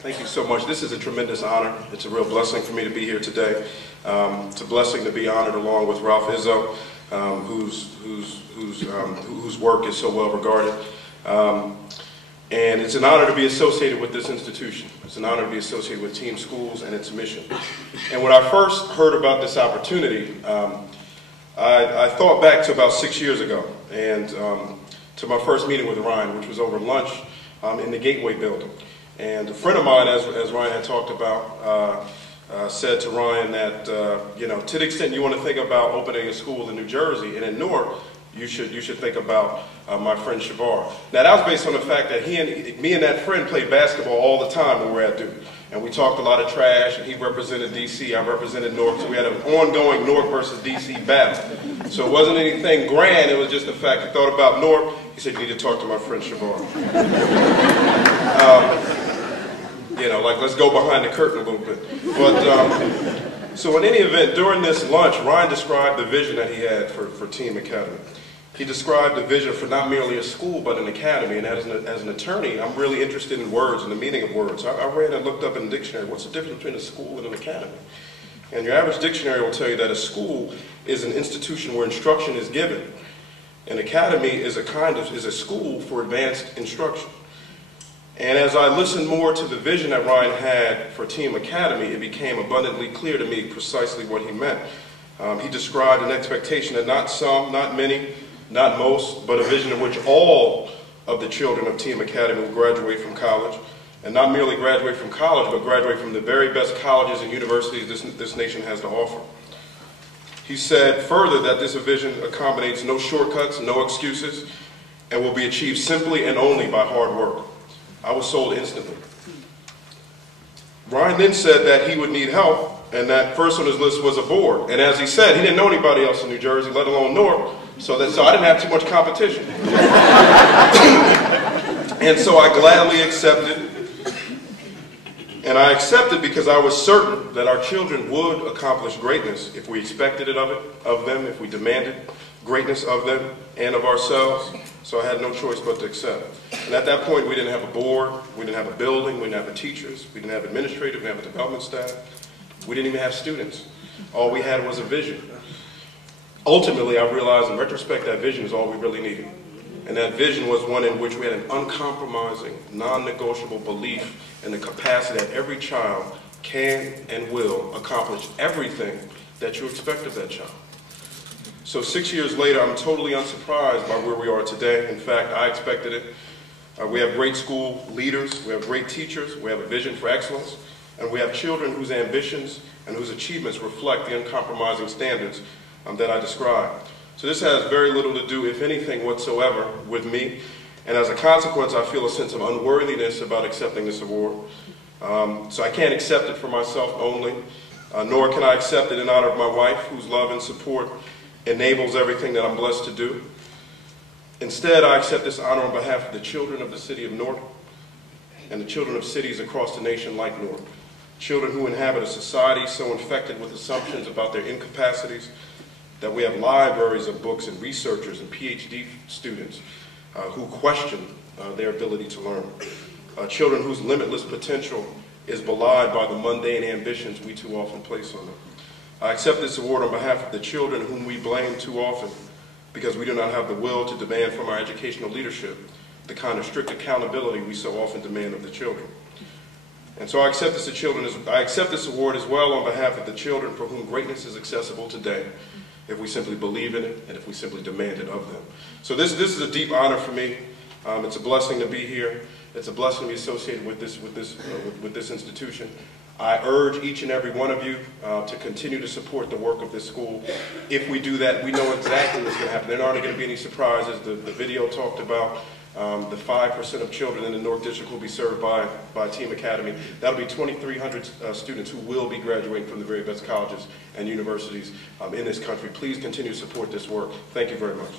Thank you so much. This is a tremendous honor. It's a real blessing for me to be here today. It's a blessing to be honored along with Ralph Izzo, whose work is so well regarded. And it's an honor to be associated with this institution. It's an honor to be associated with Team Schools and its mission. And when I first heard about this opportunity, I thought back to about 6 years ago and to my first meeting with Ryan, which was over lunch in the Gateway building. And a friend of mine, as Ryan had talked about, said to Ryan that, to the extent you want to think about opening a school in New Jersey and in Newark, you should think about my friend Shavar. Now that was based on the fact that me and that friend played basketball all the time when we were at Duke. And we talked a lot of trash, and he represented DC, I represented Newark, so we had an ongoing Newark versus DC battle. So it wasn't anything grand, it was just the fact he thought about Newark. He said, you need to talk to my friend Shavar. Like let's go behind the curtain a little bit. But, so in any event, during this lunch, Ryan described the vision that he had for Team Academy. He described the vision for not merely a school, but an academy. And as an attorney, I'm really interested in words and the meaning of words. I ran and looked up in the dictionary, what's the difference between a school and an academy? And your average dictionary will tell you that a school is an institution where instruction is given. An academy is a school for advanced instruction. And as I listened more to the vision that Ryan had for Team Academy, it became abundantly clear to me precisely what he meant. He described an expectation that not some, not many, not most, but a vision in which all of the children of Team Academy will graduate from college, and not merely graduate from college, but graduate from the very best colleges and universities this nation has to offer. He said further that this vision accommodates no shortcuts, no excuses, and will be achieved simply and only by hard work. I was sold instantly. Ryan then said that he would need help, and that first on his list was a board. And as he said, he didn't know anybody else in New Jersey, let alone Newark, so I didn't have too much competition. And so I gladly accepted. And I accepted because I was certain that our children would accomplish greatness if we expected it of them, if we demanded greatness of them and of ourselves. So I had no choice but to accept. And at that point, we didn't have a board, we didn't have a building, we didn't have teachers, we didn't have administrative, we didn't have a development staff, we didn't even have students. All we had was a vision. Ultimately, I realized in retrospect that vision is all we really needed. And that vision was one in which we had an uncompromising, non-negotiable belief in the capacity that every child can and will accomplish everything that you expect of that child. So 6 years later, I'm totally unsurprised by where we are today. In fact, I expected it. We have great school leaders, we have great teachers, we have a vision for excellence, and we have children whose ambitions and whose achievements reflect the uncompromising standards that I described. So this has very little to do, if anything whatsoever, with me. And as a consequence, I feel a sense of unworthiness about accepting this award. So I can't accept it for myself only, nor can I accept it in honor of my wife, whose love and support enables everything that I'm blessed to do. Instead, I accept this honor on behalf of the children of the city of Newark and the children of cities across the nation like Newark. Children who inhabit a society so infected with assumptions about their incapacities that we have libraries of books and researchers and PhD students who question their ability to learn. Children whose limitless potential is belied by the mundane ambitions we too often place on them. I accept this award on behalf of the children whom we blame too often because we do not have the will to demand from our educational leadership the kind of strict accountability we so often demand of the children. And so I accept this award as well on behalf of the children for whom greatness is accessible today, if we simply believe in it and if we simply demand it of them. So this is a deep honor for me. It's a blessing to be here. It's a blessing to be associated with this institution. I urge each and every one of you to continue to support the work of this school. If we do that, we know exactly what's going to happen. There aren't going to be any surprises. The video talked about the 5% of children in the Newark District will be served by Team Academy. That'll be 2,300 students who will be graduating from the very best colleges and universities in this country. Please continue to support this work. Thank you very much.